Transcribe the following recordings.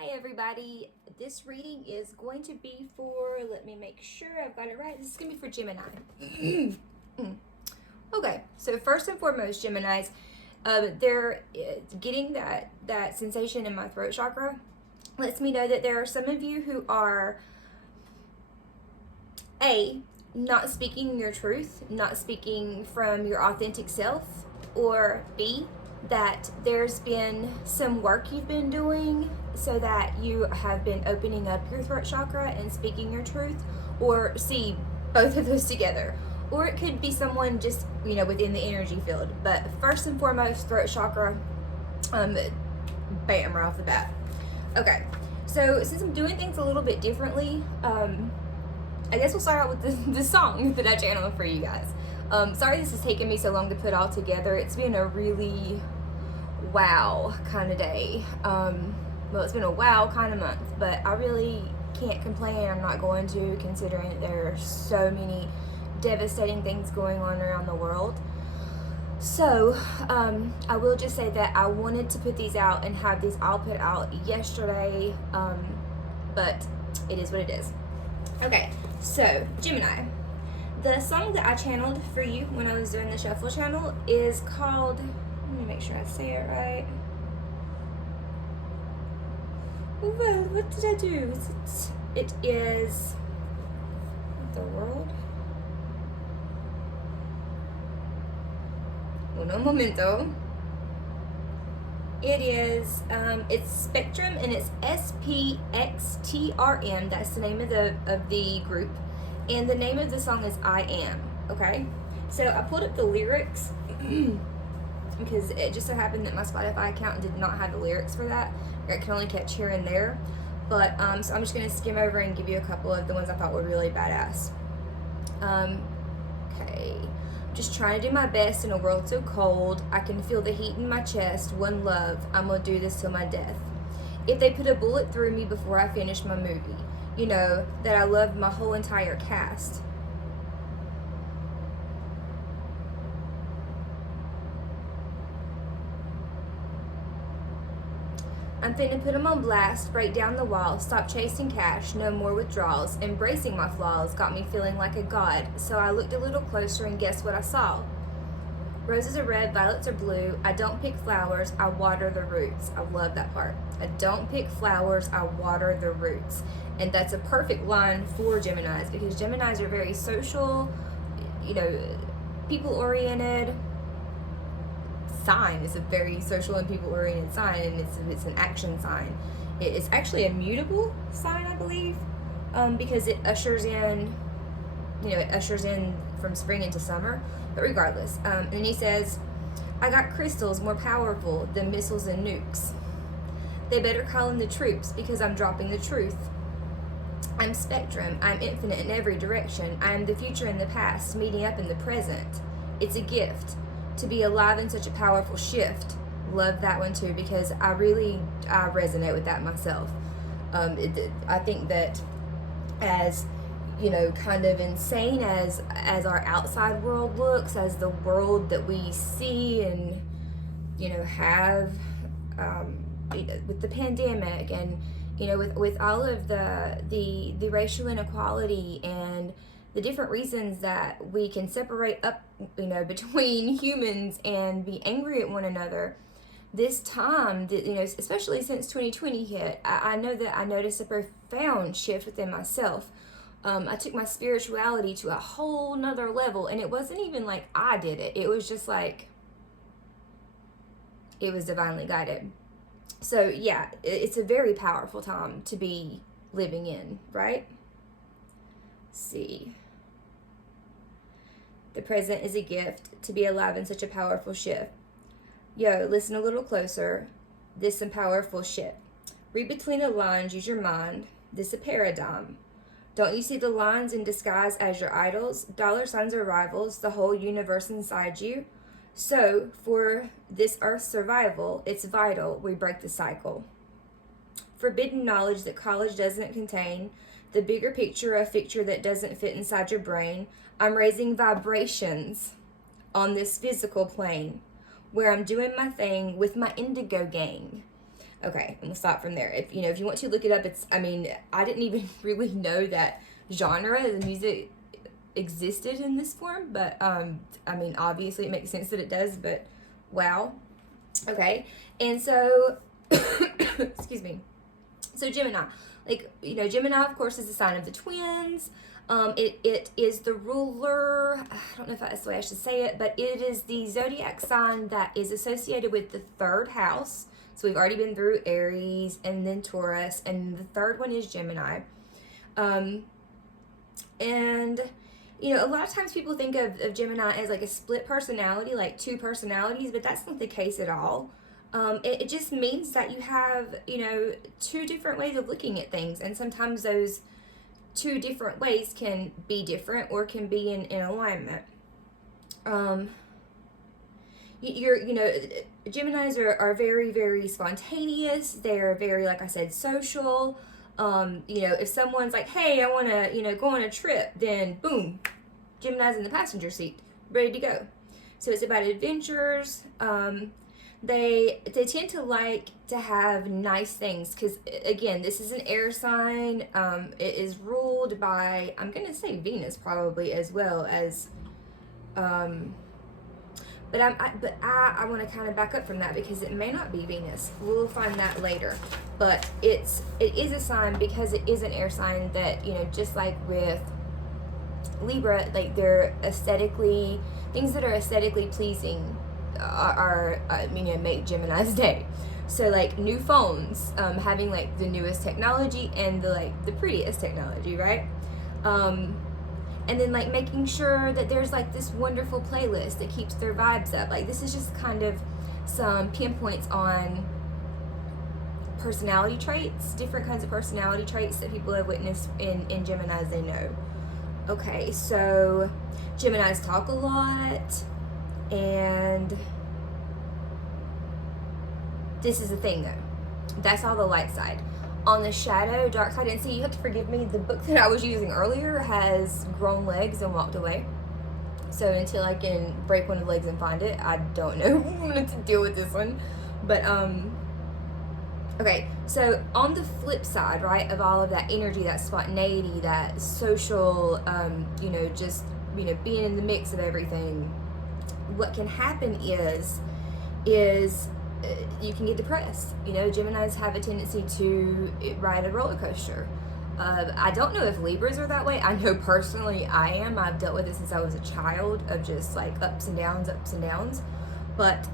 Hi everybody, this reading is going to be for, let me make sure I've got it right, this is going to be for Gemini. Okay, so first and foremost, Geminis, they're getting that sensation in my throat chakra. Lets me know that there are some of you who are not speaking your truth, not speaking from your authentic self, or B, that there's been some work you've been doing so that you have been opening up your throat chakra and speaking your truth, or C, both of those together. Or it could be someone just, within the energy field. But first and foremost, throat chakra, bam, right off the bat. Okay, so since I'm doing things a little bit differently, I guess we'll start out with the song that I channeled for you guys. Sorry this has taken me so long to put all together. It's been a really wow kind of day. Well, it's been a wow kind of month, but I really can't complain. I'm not going to, considering that there are so many devastating things going on around the world. So, I will just say that I wanted to put these out and have these all put out yesterday, but it is what it is. Okay, so Gemini, the song that I channeled for you when I was doing the shuffle channel is called, let me make sure I say it right. Well, what did I do? It is, what the world? Uno momento. It is, it's Spectrum, and it's SPXTRM. That's the name of the group, and the name of the song is I Am. Okay, so I pulled up the lyrics because it just so happened that my Spotify account did not have the lyrics for that. I can only catch here and there, but so I'm just gonna skim over and give you a couple of the ones I thought were really badass. Okay. Just trying to do my best in a world so cold. I can feel the heat in my chest. One love, I'm gonna do this till my death. If they put a bullet through me before I finish my movie, you know that I loved my whole entire cast. I'm finna put them on blast, break down the wall, stop chasing cash, no more withdrawals. Embracing my flaws got me feeling like a god, so I looked a little closer and guess what I saw? Roses are red, violets are blue. I don't pick flowers, I water the roots. I love that part. I don't pick flowers, I water the roots. And that's a perfect line for Geminis, because Geminis are very social, people-oriented. Sign is a very social and people-oriented sign, and it's an action sign. It's actually a mutable sign, I believe, because it ushers in from spring into summer. But regardless, and he says, I got crystals more powerful than missiles and nukes. They better call in the troops because I'm dropping the truth. I'm Spectrum. I'm infinite in every direction. I am the future and the past meeting up in the present. It's a gift to be alive in such a powerful shift. Love that one too, because I resonate with that myself. I think that as kind of insane as our outside world looks, as the world that we see and have with the pandemic, and with all of the racial inequality and the different reasons that we can separate up between humans and be angry at one another, this time that especially since 2020 hit, I know that I noticed a profound shift within myself. I took my spirituality to a whole nother level, and it wasn't even like I did it. It was just like it was divinely guided. So yeah, it's a very powerful time to be living in, right? Let's see. The present is a gift to be alive in such a powerful shift. Yo, listen a little closer. This some powerful shit. Read between the lines, use your mind. This a paradigm. Don't you see the lines in disguise as your idols? Dollar signs are rivals, the whole universe inside you. So, for this Earth's survival, it's vital we break the cycle. Forbidden knowledge that college doesn't contain, the bigger picture, a picture that doesn't fit inside your brain. I'm raising vibrations on this physical plane, where I'm doing my thing with my indigo gang. Okay, and we'll stop from there. If you want to look it up, I didn't even really know that genre of the music existed in this form, but obviously it makes sense that it does, but wow. Okay, and so, excuse me. So Gemini, Gemini, of course, is the sign of the twins. It is the ruler. I don't know if that's the way I should say it, but it is the zodiac sign that is associated with the third house. So we've already been through Aries and then Taurus, and the third one is Gemini. And a lot of times people think of Gemini as like a split personality, like two personalities, but that's not the case at all. It just means that you have, two different ways of looking at things, and sometimes those two different ways can be different or can be in alignment. Geminis are very, very spontaneous. They're very, like I said, social. If someone's like, hey, I want to, go on a trip, then boom, Gemini's in the passenger seat, ready to go. So it's about adventures. They tend to like to have nice things because, again, this is an air sign. It is ruled by, I'm going to say Venus probably as well as, but I want to kind of back up from that because it may not be Venus. We'll find that later. But it is a sign because it is an air sign that, just like with Libra, like things that are aesthetically pleasing make Gemini's day. So like new phones, having like the newest technology and the prettiest technology, right? And then like making sure that there's like this wonderful playlist that keeps their vibes up. Like this is just kind of some pinpoints on personality traits, different kinds of personality traits that people have witnessed in Geminis they know. Okay, so Geminis talk a lot, and this is the thing though. That's all the light side. On the shadow, dark side, and see, you have to forgive me, the book that I was using earlier has grown legs and walked away. So until I can break one of the legs and find it, I don't know what to deal with this one. But, okay, so on the flip side, right, of all of that energy, that spontaneity, that social, being in the mix of everything, what can happen is you can get depressed. Geminis have a tendency to ride a roller coaster. I don't know if Libras are that way. I know personally I am. I've dealt with it since I was a child, of just like ups and downs. But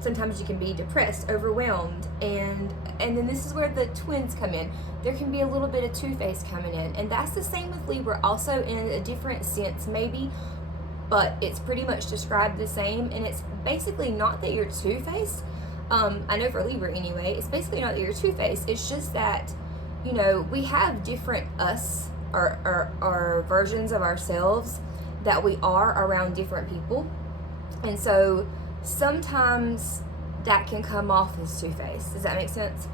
sometimes you can be depressed, overwhelmed, and then this is where the twins come in. There can be a little bit of two-face coming in, and that's the same with Libra, also in a different sense maybe, but it's pretty much described the same. And it's basically not that you're two-faced. I know for Libra anyway, it's basically not that you're two-faced. It's just that, we have different us or versions of ourselves that we are around different people. And so sometimes that can come off as two-faced. Does that make sense?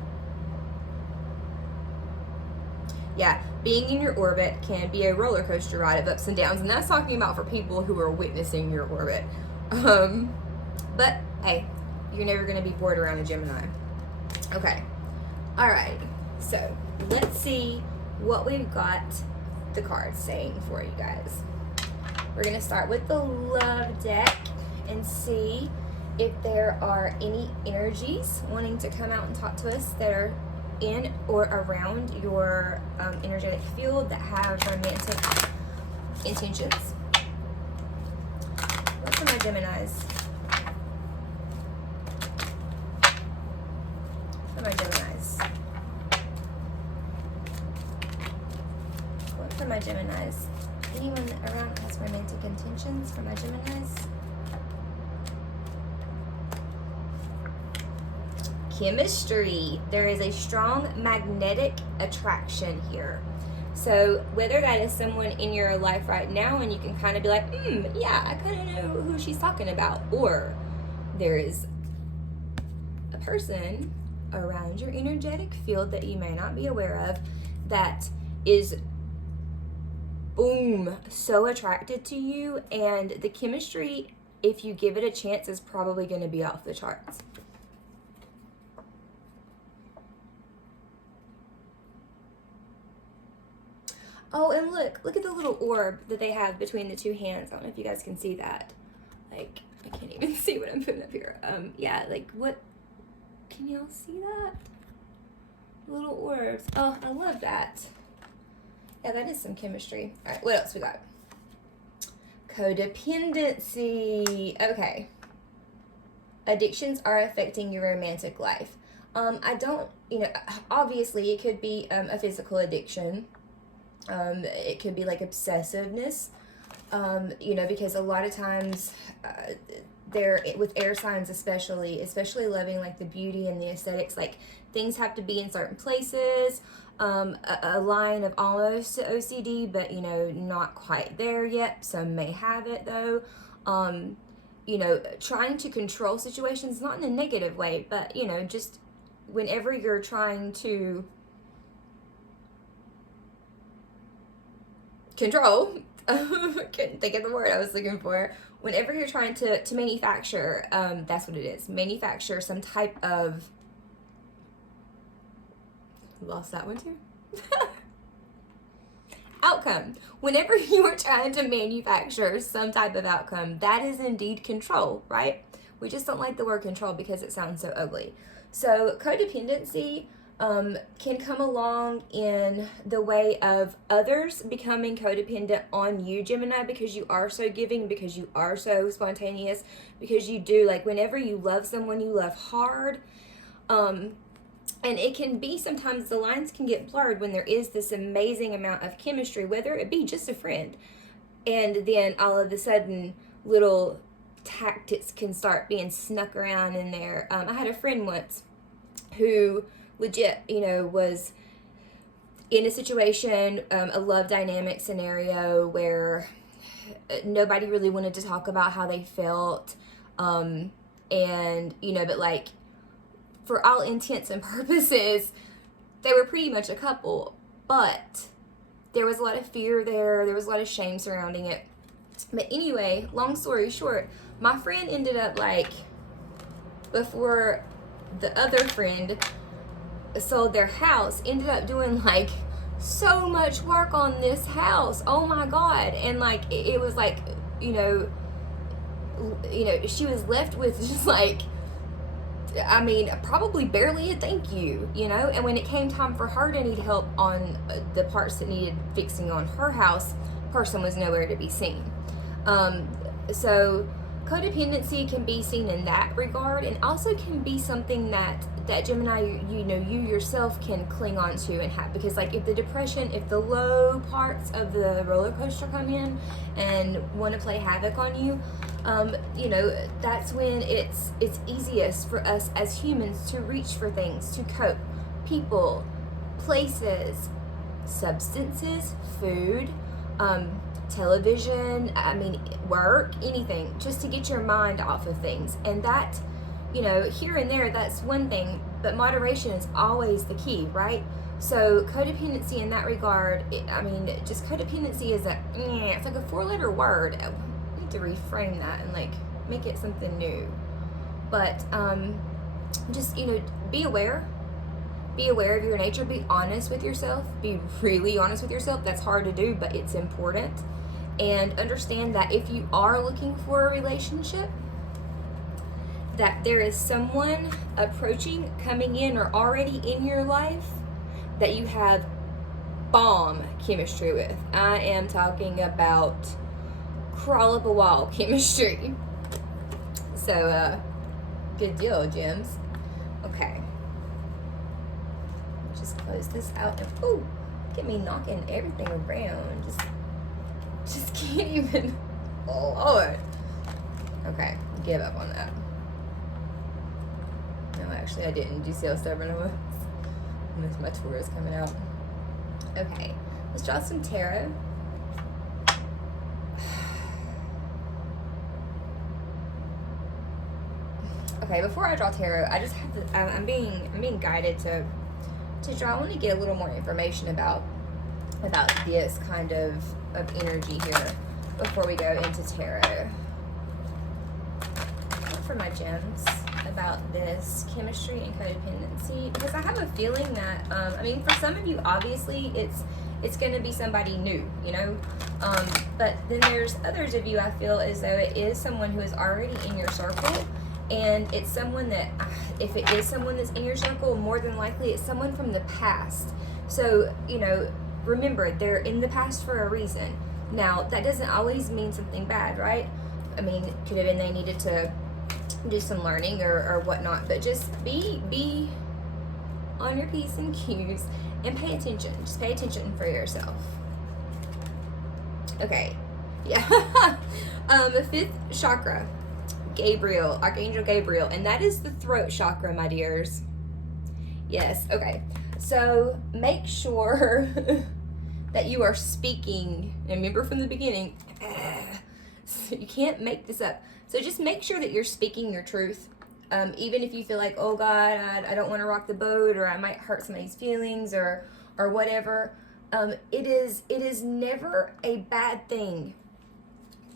Yeah, being in your orbit can be a roller coaster ride of ups and downs, and that's talking about for people who are witnessing your orbit. But hey, you're never going to be bored around a Gemini. Okay, all right. So let's see what we've got the cards saying for you guys. We're going to start with the love deck and see if there are any energies wanting to come out and talk to us that are in or around your energetic field that have romantic intentions. What's for my Geminis? For my Geminis. What for my Geminis? Anyone around that has romantic intentions for my Geminis? Chemistry. There is a strong magnetic attraction here. So whether that is someone in your life right now and you can kind of be like, yeah, I kind of know who she's talking about, or there is a person around your energetic field that you may not be aware of that is so attracted to you, and the chemistry, if you give it a chance, is probably going to be off the charts. Oh, and look at the little orb that they have between the two hands. I don't know if you guys can see that. Like, I can't even see what I'm putting up here. Yeah, like, what, can y'all see that? Little orbs. Oh, I love that. Yeah, that is some chemistry. All right, what else we got? Codependency. Okay. Addictions are affecting your romantic life. I don't, obviously it could be a physical addiction. It could be like obsessiveness, because a lot of times they're with air signs, especially loving like the beauty and the aesthetics, like things have to be in certain places. A line of almost to OCD, but not quite there yet. Some may have it though. Trying to control situations, not in a negative way, but just whenever you're trying to control, couldn't think of the word I was looking for. Whenever you're trying to manufacture, that's what it is. Manufacture some type of, lost that one too. Outcome. Whenever you are trying to manufacture some type of outcome, that is indeed control, right? We just don't like the word control because it sounds so ugly. So codependency can come along in the way of others becoming codependent on you, Gemini, because you are so giving, because you are so spontaneous, because you do, like, whenever you love someone, you love hard. And it can be, sometimes the lines can get blurred when there is this amazing amount of chemistry, whether it be just a friend, and then all of a sudden little tactics can start being snuck around in there. I had a friend once who legit, was in a situation, a love dynamic scenario where nobody really wanted to talk about how they felt. But like, for all intents and purposes, they were pretty much a couple, but there was a lot of fear there. There was a lot of shame surrounding it. But anyway, long story short, my friend ended up, like, before the other friend sold their house, ended up doing like so much work on this house. Oh my God. And like, it was like, she was left with just like, probably barely a thank you, and when it came time for her to need help on the parts that needed fixing on her house, person was nowhere to be seen. So codependency can be seen in that regard, and also can be something that Gemini, you yourself can cling on to and have, because like if the low parts of the roller coaster come in and want to play havoc on you, that's when it's easiest for us as humans to reach for things to cope. People, places, substances, food, television, work, anything, just to get your mind off of things. And that, here and there, that's one thing, but moderation is always the key, right? So codependency in that regard, just codependency is it's like a 4-letter word. I need to reframe that and like make it something new. But just, be aware. Be aware of your nature. Be honest with yourself. Be really honest with yourself. That's hard to do, but it's important. And understand that if you are looking for a relationship, that there is someone approaching, coming in, or already in your life that you have bomb chemistry with. I am talking about crawl up a wall chemistry. So, good deal, Gems. Okay. Just close this out and get me knocking everything around. Just can't even. Oh Lord. Okay, give up on that. No, actually I didn't. Do you see how stubborn I was? And my tour is coming out. Okay, let's draw some tarot. Okay, before I draw tarot, I just have to. I'm being guided to draw. I want to get a little more information about this kind of energy here before we go into tarot. Look for my gems. about this chemistry and codependency, because I have a feeling that I mean, for some of you, obviously it's going to be somebody new, you know, but then there's others of you, I feel as though it is someone who is already in your circle, and it's someone that, if it is someone that's in your circle, more than likely it's someone from the past. So, you know, remember, they're in the past for a reason. Now, that doesn't always mean something bad, right? I mean, it could have been they needed to do some learning or whatnot, but just be on your P's and Q's and pay attention. Just pay attention for yourself. Okay, yeah. The fifth chakra, Gabriel, Archangel Gabriel, and that is the throat chakra, my dears. Yes, okay. So make sure that you are speaking, and remember from the beginning, you can't make this up. So just make sure that you're speaking your truth. Even if you feel like, oh God, I don't want to rock the boat, or I might hurt somebody's feelings, or whatever. It is never a bad thing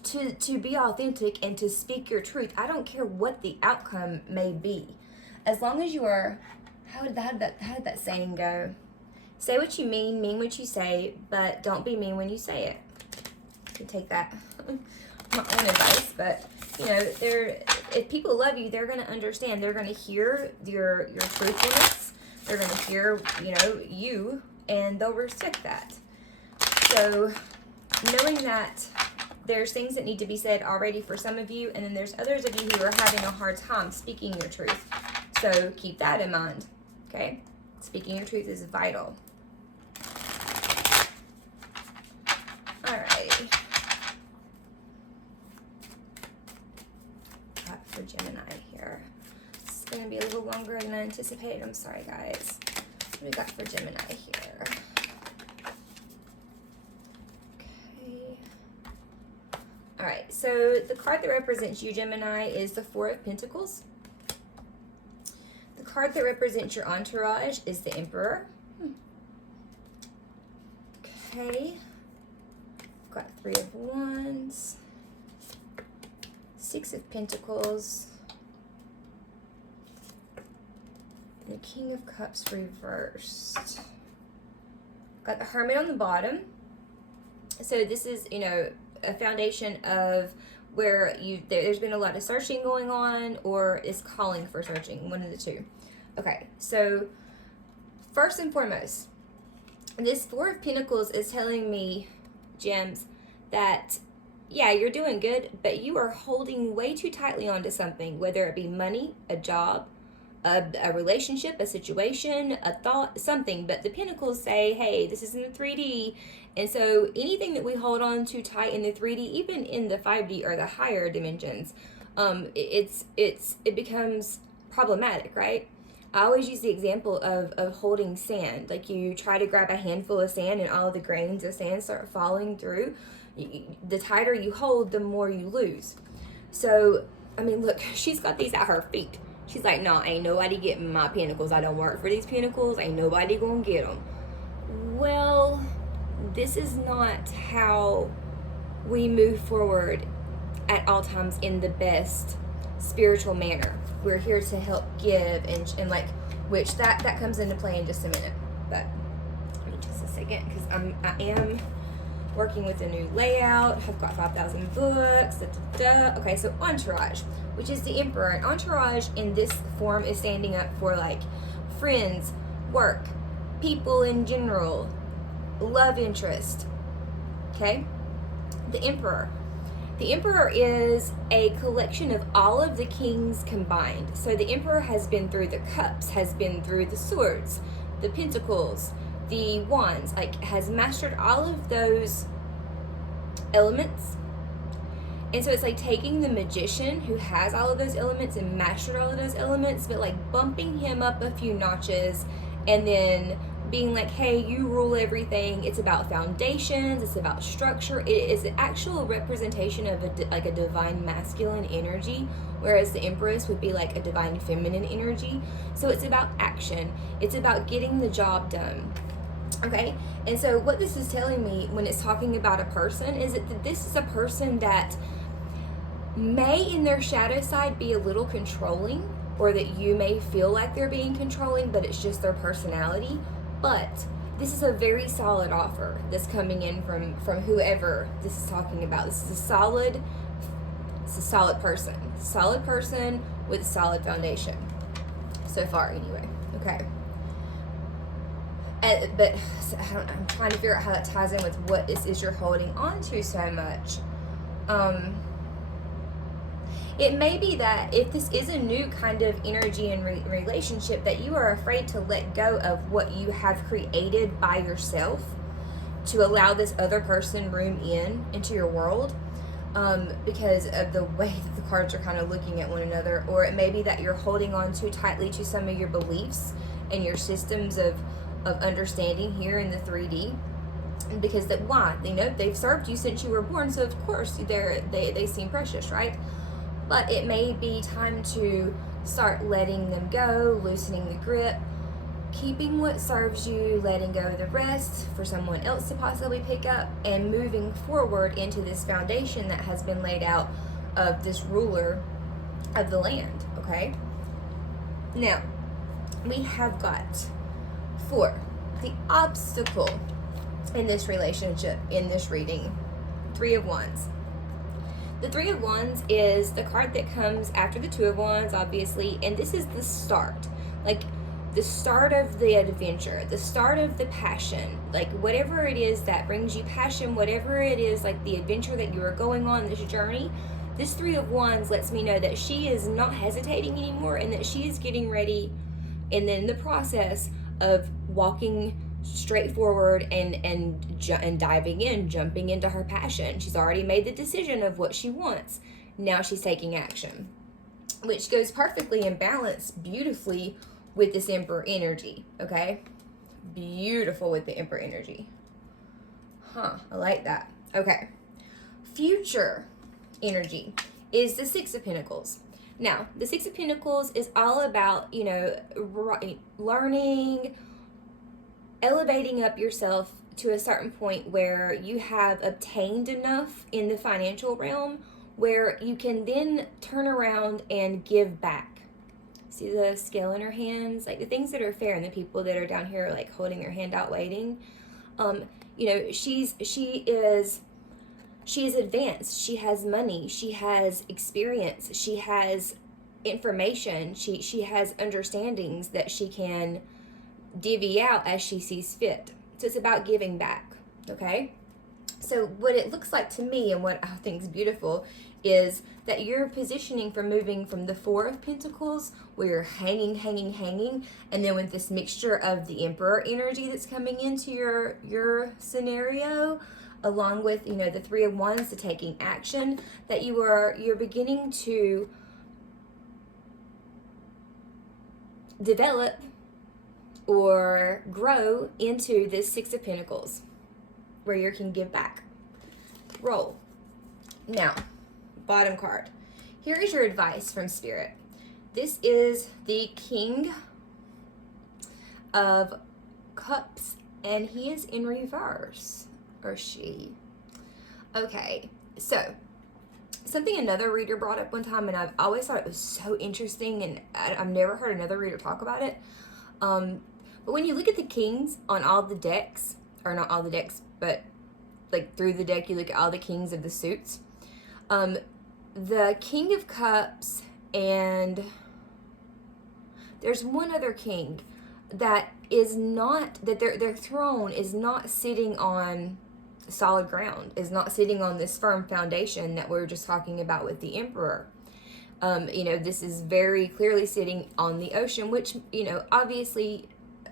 to be authentic and to speak your truth. I don't care what the outcome may be, as long as you are. How did that saying go? Say what you mean what you say, but don't be mean when you say it. You can take that my own advice, but you know, if people love you, they're going to understand. They're going to hear your truthfulness. They're going to hear, you know, you, and they'll respect that. So knowing that there's things that need to be said already for some of you, and then there's others of you who are having a hard time speaking your truth. So keep that in mind, okay? Speaking your truth is vital. All right. For Gemini here. It's going to be a little longer than I anticipated. I'm sorry, guys. What do we got for Gemini here? Okay. All right. So the card that represents you, Gemini, is the Four of Pentacles. The card that represents your entourage is the Emperor. Okay. Got Three of Wands. Six of Pentacles, and the King of Cups reversed. Got the Hermit on the bottom. So this is, you know, a foundation of where there's been a lot of searching going on, or is calling for searching, one of the two. Okay, so first and foremost, this Four of Pentacles is telling me, Gems, that yeah, you're doing good, but you are holding way too tightly onto something, whether it be money, a job, a relationship, a situation, a thought, something. But the Pentacles say, hey, this is in the 3D. And so anything that we hold on too tight in the 3D, even in the 5D or the higher dimensions, it becomes problematic, right? I always use the example of holding sand. Like, you try to grab a handful of sand and all of the grains of sand start falling through. The tighter you hold, the more you lose. So, I mean, look, she's got these at her feet. She's like, no, ain't nobody getting my pentacles. I don't work for these pentacles. Ain't nobody gonna get them. Well, this is not how we move forward at all times in the best spiritual manner. We're here to help give and like, which that comes into play in just a minute. But give me just a second, because I am working with a new layout. I've got 5,000 books. Okay, so entourage, which is the Emperor. And entourage in this form is standing up for like friends, work, people in general, love interest. Okay, the Emperor. The Emperor is a collection of all of the kings combined. So the Emperor has been through the cups, has been through the swords, the pentacles, the wands, like has mastered all of those elements. And so it's like taking the magician who has all of those elements and mastered all of those elements, but like bumping him up a few notches and then being like, hey, you rule everything. It's about foundations, it's about structure. It is an actual representation of a divine masculine energy, whereas the Empress would be like a divine feminine energy. So it's about action, it's about getting the job done. Okay, and so what this is telling me when it's talking about a person is that this is a person that may in their shadow side be a little controlling, or that you may feel like they're being controlling, but it's just their personality. But this is a very solid offer that's coming in from whoever this is talking about. This is a solid person with a solid foundation so far, anyway. Okay. But I don't know, I'm trying to figure out how that ties in with what this is you're holding on to so much. It may be that if this is a new kind of energy and relationship, that you are afraid to let go of what you have created by yourself to allow this other person room into your world, because of the way that the cards are kind of looking at one another. Or it may be that you're holding on too tightly to some of your beliefs and your systems of understanding here in the 3D, because they've served you since you were born, so of course they seem precious, right? But it may be time to start letting them go, loosening the grip, keeping what serves you, letting go of the rest for someone else to possibly pick up, and moving forward into this foundation that has been laid out of this ruler of the land, okay? Now, we have got for the obstacle in this relationship, in this reading, 3 of Wands. The 3 of Wands is the card that comes after the 2 of Wands, obviously, and this is the start. Like, the start of the adventure, the start of the passion, like whatever it is that brings you passion, whatever it is, like the adventure that you are going on, this journey. This 3 of Wands lets me know that she is not hesitating anymore, and that she is getting ready, and then the process of walking straight forward and diving in, jumping into her passion. She's already made the decision of what she wants. Now she's taking action, which goes perfectly in balance, beautifully with this Emperor energy, okay? Beautiful with the Emperor energy. I like that. Okay. Future energy is the 6 of Pentacles. Now, the 6 of Pentacles is all about, learning, elevating up yourself to a certain point where you have obtained enough in the financial realm where you can then turn around and give back. See the scale in her hands? Like the things that are fair, and the people that are down here like holding their hand out waiting. She is advanced. She has money. She has experience. She has information. She has understandings that she can divvy out as she sees fit. So it's about giving back, okay? So what it looks like to me, and what I think is beautiful, is that you're positioning for moving from the 4 of Pentacles, where you're hanging, and then with this mixture of the Emperor energy that's coming into your scenario, along with the 3 of Wands, the taking action, that you're beginning to develop or grow into this 6 of Pentacles, where you can give back. Roll. Now, bottom card. Here is your advice from Spirit. This is the King of Cups, and he is in reverse. Or she. Okay, so something another reader brought up one time, and I've always thought it was so interesting, and I've never heard another reader talk about it. But when you look at the kings on all the decks, or not all the decks, but like through the deck, you look at all the kings of the suits. The King of Cups, and there's one other king that is not, that their throne is not sitting on solid ground, is not sitting on this firm foundation that we were just talking about with the Emperor. This is very clearly sitting on the ocean, which, obviously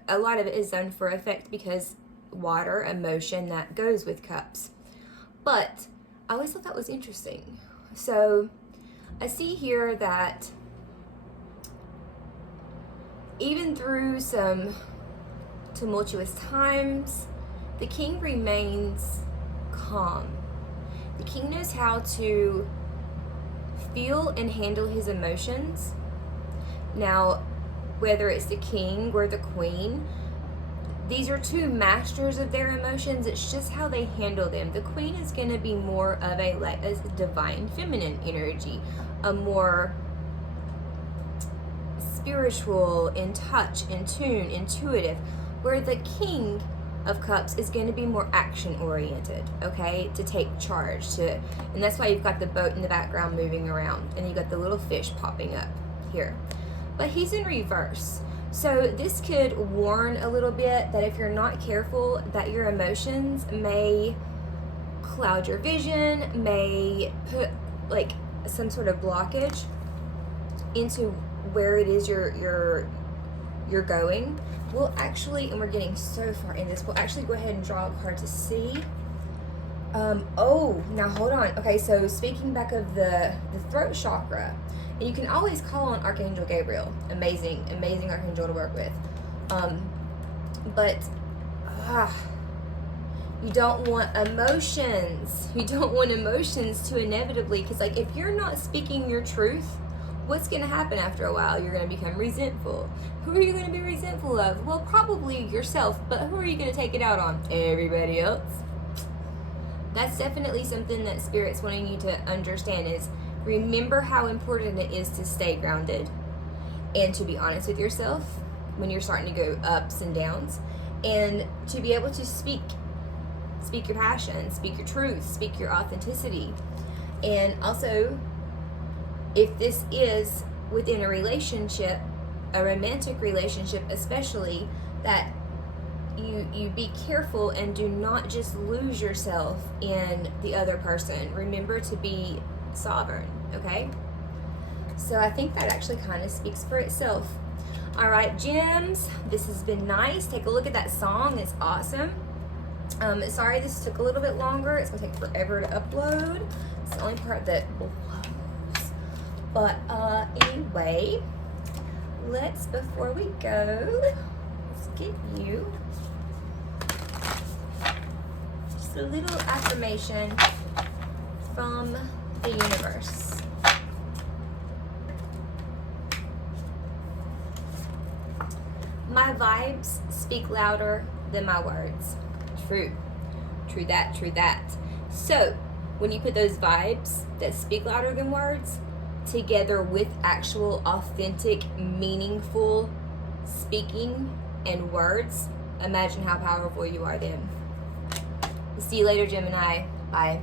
a lot of it is done for effect because water, emotion, that goes with cups. But I always thought that was interesting. So I see here that even through some tumultuous times, the king remains calm. The king knows how to feel and handle his emotions. Now, whether it's the king or the queen, these are two masters of their emotions. It's just how they handle them. The queen is going to be more of a divine feminine energy, a more spiritual, in touch, in tune, intuitive, where the King of Cups is going to be more action oriented, okay, to take charge, and that's why you've got the boat in the background moving around, and you've got the little fish popping up here. But he's in reverse, so this could warn a little bit that if you're not careful, that your emotions may cloud your vision, may put like some sort of blockage into where it is you're going. We'll actually, and we're getting so far in this, we'll actually go ahead and draw a card to see. Oh, now hold on. Okay, so speaking back of the throat chakra, and you can always call on Archangel Gabriel. Amazing archangel to work with. But you don't want emotions. You don't want emotions to inevitably, because like if you're not speaking your truth, what's going to happen after a while? You're going to become resentful. Who are you going to be resentful of? Well, probably yourself, but who are you going to take it out on? Everybody else. That's definitely something that Spirit's wanting you to understand, is remember how important it is to stay grounded and to be honest with yourself when you're starting to go ups and downs, and to be able to speak your passion, speak your truth, speak your authenticity. And also, if this is within a relationship, a romantic relationship especially, that you be careful and do not just lose yourself in the other person. Remember to be sovereign, okay? So I think that actually kind of speaks for itself. All right, gems, this has been nice. Take a look at that song. It's awesome. Sorry this took a little bit longer. It's gonna take forever to upload. It's the only part that blows. But anyway, before we go, let's get you just a little affirmation from the universe. My vibes speak louder than my words. True that. So when you put those vibes that speak louder than words together with actual authentic, meaningful speaking and words, imagine how powerful you are then. See you later, Gemini. Bye.